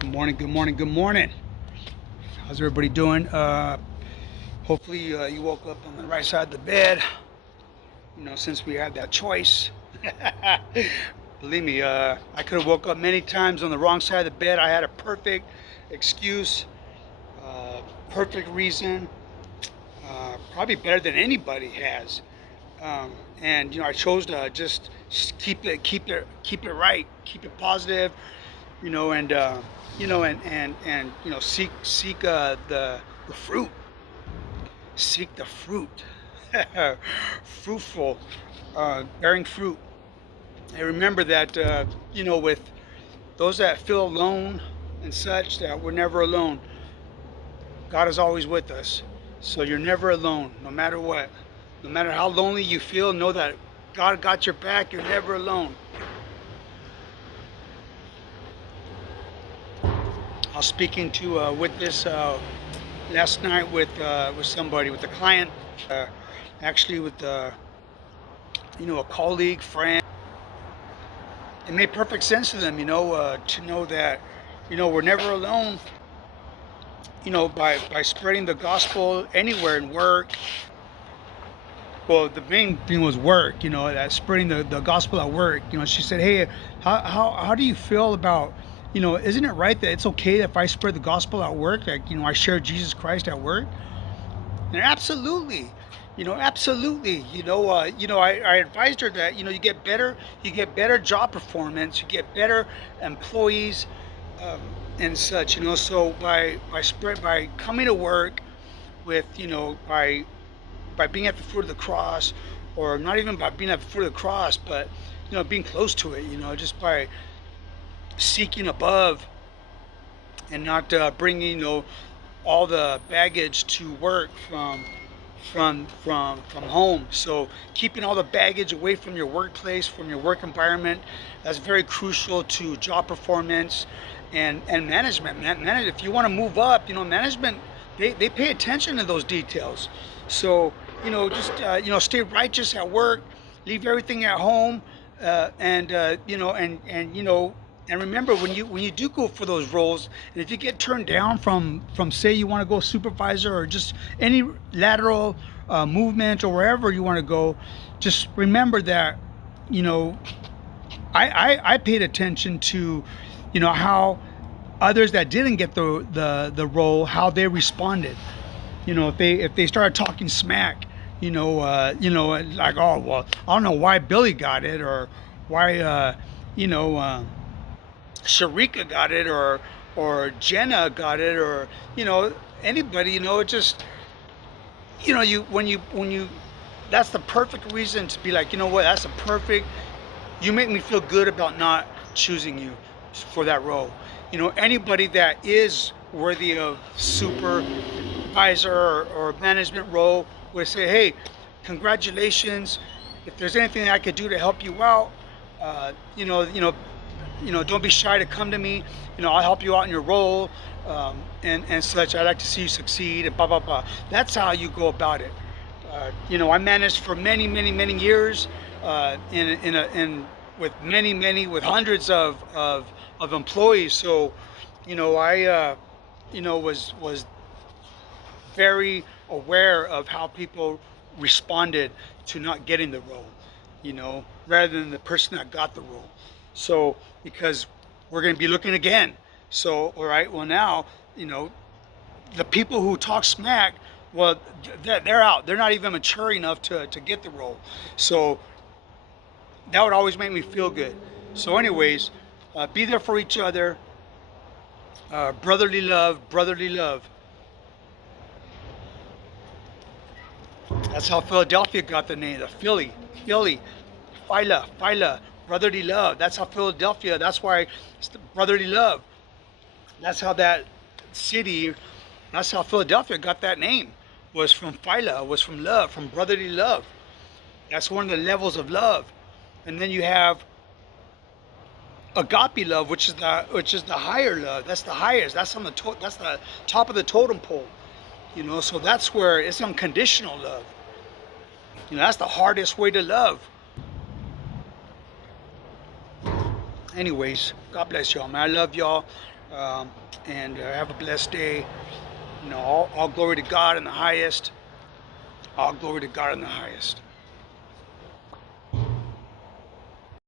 Good morning, good morning, good morning. How's everybody doing? Hopefully you woke up on the right side of the bed, since we had that choice. Believe me, I could have woke up many times on the wrong side of the bed. I had a perfect excuse, uh, perfect reason, probably better than anybody has. Um, and I chose to just keep it right, keep it positive, and seek the fruit, seek the fruit, fruitful, bearing fruit. And remember that with those that feel alone and such, that we're never alone. God is always with us, so you're never alone, no matter what. No matter how lonely you feel, know that God got your back. You're never alone. I was speaking to with this last night with somebody, with a client, uh, actually with a colleague, friend. It made perfect sense to them, to know that we're never alone. By spreading the gospel anywhere in work. Well, the main thing was work. That spreading the gospel at work. She said, "Hey, how do you feel about?" Isn't it right that it's okay if I spread the gospel at work? Like, I share Jesus Christ at work. And absolutely, absolutely. I advised her that you get better job performance, you get better employees, um, and such. So by coming to work with by being at the foot of the cross, or not even by being at the foot of the cross, but being close to it. Just by seeking above and not bringing all the baggage to work from home. So keeping all the baggage away from your workplace, from your work environment, that's very crucial to job performance and management. If you want to move up, management, they pay attention to those details. So just stay righteous at work, leave everything at home, and remember, when you do go for those roles, and if you get turned down from say you want to go supervisor or just any lateral movement or wherever you want to go, just remember that you know I paid attention to how others that didn't get the role, how they responded. If they started talking smack, like, oh well, I don't know why Billy got it, or why you know. Sharika got it, or Jenna got it, or anybody. It just you when you that's the perfect reason to be like, what, that's a perfect. You make me feel good about not choosing you for that role. Anybody that is worthy of supervisor or management role would say, hey, congratulations. If there's anything I could do to help you out, uh, you know, you know, don't be shy to come to me. I'll help you out in your role, and such. I'd like to see you succeed, and blah blah blah. That's how you go about it. I managed for many, many, many years, with with hundreds of employees. So, I was very aware of how people responded to not getting the role, rather than the person that got the role. So, because we're going to be looking again. So, all right, well, now, you know, the people who talk smack, well, they're out. They're not even mature enough to get the role. So, that would always make me feel good. So, anyways, be there for each other. Brotherly love, brotherly love. That's how Philadelphia got the name, the Philly, Phyla, brotherly love. That's how Philadelphia. That's why it's the brotherly love. That's how that city. That's how Philadelphia got that name. Was from Phyla. Was from love, from brotherly love. That's one of the levels of love. And then you have agape love, which is the higher love. That's the highest. That's the top of the totem pole. So that's where it's unconditional love. That's the hardest way to love. Anyways, God bless y'all, man. I love y'all. um, and have a blessed day. All glory to God in the highest. All glory to God in the highest.